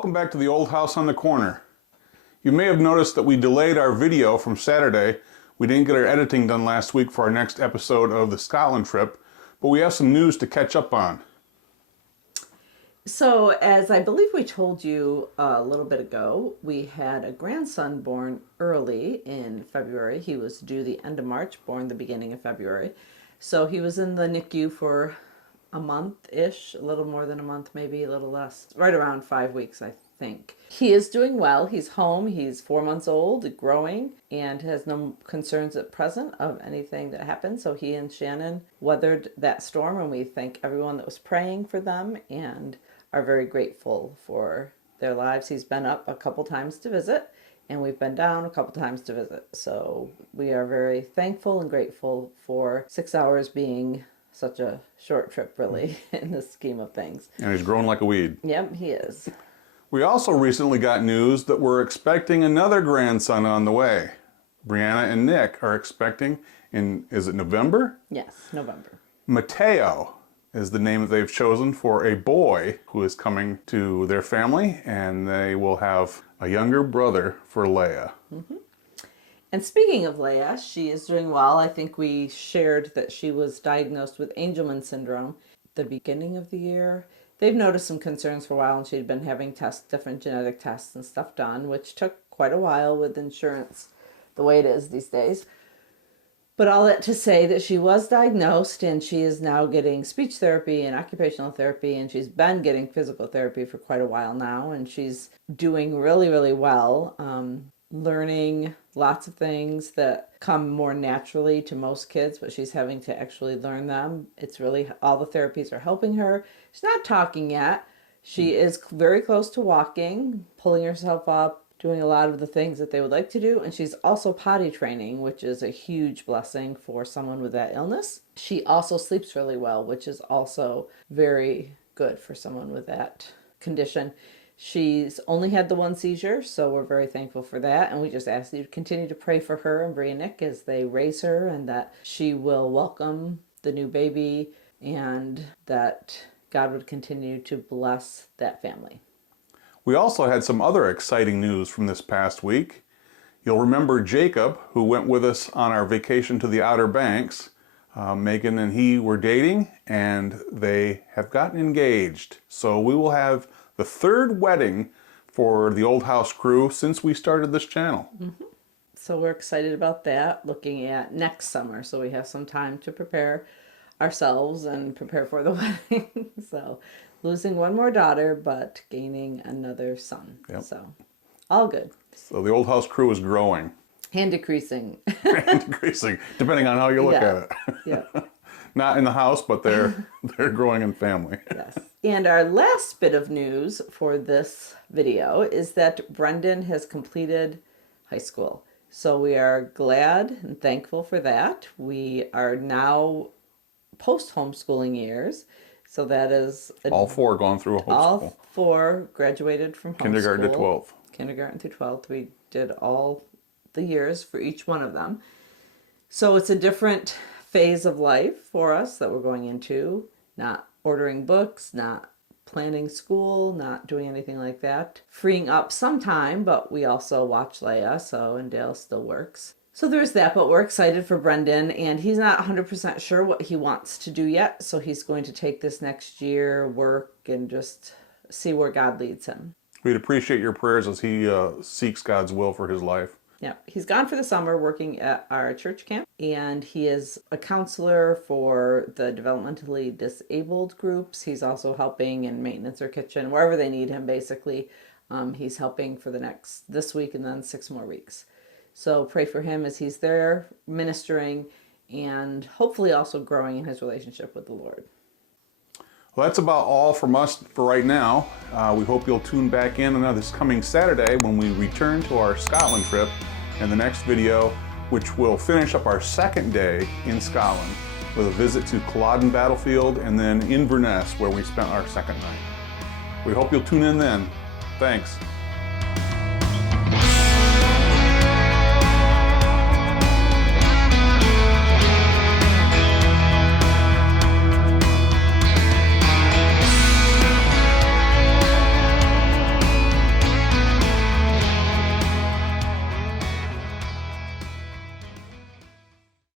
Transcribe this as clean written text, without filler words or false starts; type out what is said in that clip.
Welcome back to the old house on the corner. You may have noticed that we delayed our video from Saturday. We didn't get our editing done last week for our next episode of the Scotland trip, but we have some news to catch up on. So, as I believe we told you a little bit ago, we had a grandson born early in February. He was due the end of March, born the beginning of February. So he was in the NICU for a month-ish, a little more than a month, maybe a little less, right around 5 weeks, I think. He is doing well. He's home. He's 4 months old, growing, and has no concerns at present of anything that happened. So he and Shannon weathered that storm, and we thank everyone that was praying for them and are very grateful for their lives. He's been up a couple times to visit, and we've been down a couple times to visit. So we are very thankful and grateful for 6 hours being such a short trip, really, in the scheme of things. And he's growing like a weed. Yep, he is. We also recently got news that we're expecting another grandson on the way. Brianna and Nick are expecting in, is it November? Yes, November. Matteo is the name that they've chosen for a boy who is coming to their family, and they will have a younger brother for Leia. Mm-hmm. And speaking of Leia, she is doing well. I think we shared that she was diagnosed with Angelman syndrome at the beginning of the year. They've noticed some concerns for a while, and she'd been having different genetic tests and stuff done, which took quite a while with insurance, the way it is these days. But all that to say that she was diagnosed, and she is now getting speech therapy and occupational therapy, and she's been getting physical therapy for quite a while now, and she's doing really, really well. Learning lots of things that come more naturally to most kids, but she's having to actually learn them. It's really, all the therapies are helping her. She's not talking yet. She is very close to walking, pulling herself up, doing a lot of the things that they would like to do. And she's also potty training, which is a huge blessing for someone with that illness. She also sleeps really well, which is also very good for someone with that condition. She's only had the one seizure, so we're very thankful for that. And we just ask you to continue to pray for her and Bria and Nick as they raise her, and that she will welcome the new baby, and that God would continue to bless that family. We also had some other exciting news from this past week. You'll remember Jacob, who went with us on our vacation to the Outer Banks. Meagan and he were dating, and they have gotten engaged. So we will have the third wedding for the Old House crew since we started this channel. Mm-hmm. So we're excited about that, looking at next summer. So we have some time to prepare ourselves and prepare for the wedding. So losing one more daughter, but gaining another son. Yep. So all good. So the Old House crew is growing. And decreasing. And decreasing, depending on how you look at it. Yeah. Not in the house, but they're growing in family. Yes. And our last bit of news for this video is that Brendan has completed high school. So we are glad and thankful for that. We are now post-homeschooling years. So that is... all four gone through a homeschool. All four graduated from homeschool. Kindergarten to 12th. Kindergarten through 12th. We did all the years for each one of them. So it's a different phase of life for us that we're going into. Not ordering books, not planning school, not doing anything like that. Freeing up some time, but we also watch Leia, so, and Dale still works. So there's that, but we're excited for Brendan, and he's not 100% sure what he wants to do yet, so he's going to take this next year, work, and just see where God leads him. We'd appreciate your prayers as he seeks God's will for his life. Yeah, he's gone for the summer working at our church camp, and he is a counselor for the developmentally disabled groups. He's also helping in maintenance or kitchen, wherever they need him, basically. He's helping for this week and then 6 more weeks. So pray for him as he's there ministering and hopefully also growing in his relationship with the Lord. Well, that's about all from us for right now. We hope you'll tune back in on this coming Saturday when we return to our Scotland trip and the next video, which will finish up our second day in Scotland with a visit to Culloden Battlefield and then Inverness, where we spent our second night. We hope you'll tune in then. Thanks.